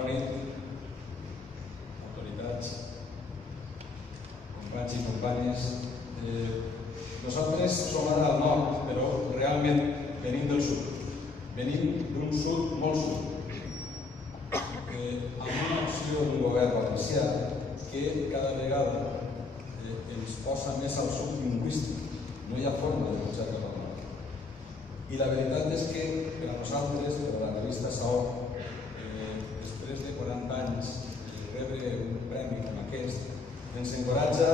Bona nit, autoritats, companys i companyes. Nosaltres som ara al nord, però realment venim del sud. Venim d'un sud molt sud, amb una opció d'un govern valencià que cada vegada ens posa més al sud lingüístic. No hi ha forma de pujar cap al nord. I la veritat és que per a nosaltres, per a la revista Saó, després de 40 anys rebre un premi com aquest, ens encoratja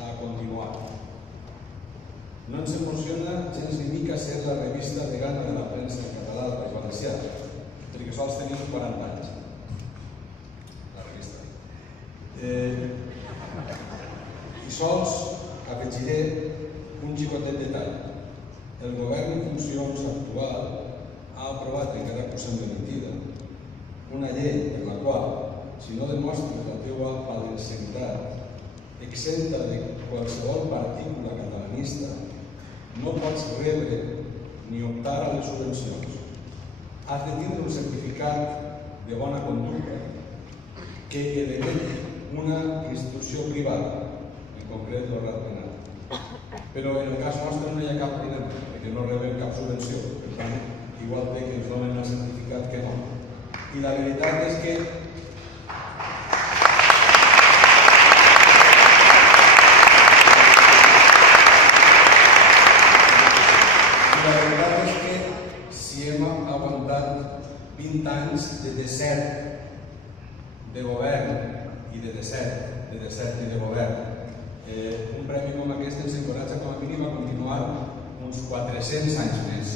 a continuar. No ens emociona gens ni mica ser la revista degana de la premsa en català del País Valencià, perquè sols tenim 40 anys. La revista. I sols afegiré un xicotet detall. El govern en funcions actual ha aprovat, encara que us sembli mentida, una llei per la qual, si no demostres la teva valencianitat exenta de qualsevol partícula catalanista, no pots rebre ni optar a les subvencions. Has de tindre un certificat de bona conducta que elimini una institució privada, en concret l'Orrat Penal. Però en el cas nostre no hi ha cap problema, perquè no rebem cap subvenció. Per tant, igual té que ens donen el certificat que no. I la veritat és que si hem aguantat 20 anys de desert de govern i de desert i de govern, un premi com aquest ens encoratja com a mínim a continuar uns 400 anys més,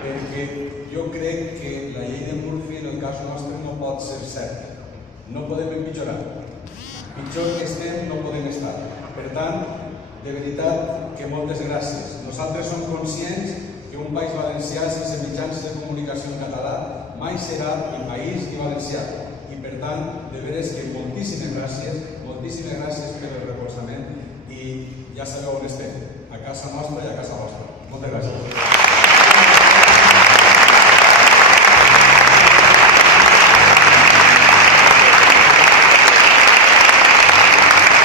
perquè jo crec que la llei de Murphy en el cas nostre no pot ser certa. No podem empitjorar. Pitjor que estem no podem estar. Per tant, de veritat que moltes gràcies. Nosaltres som conscients que un país valencià sense mitjans de comunicació en català mai serà ni país ni valencià. I per tant, de veres que moltíssimes gràcies per el recolzament i ja sabeu on estem, a casa nostra i a casa vostra.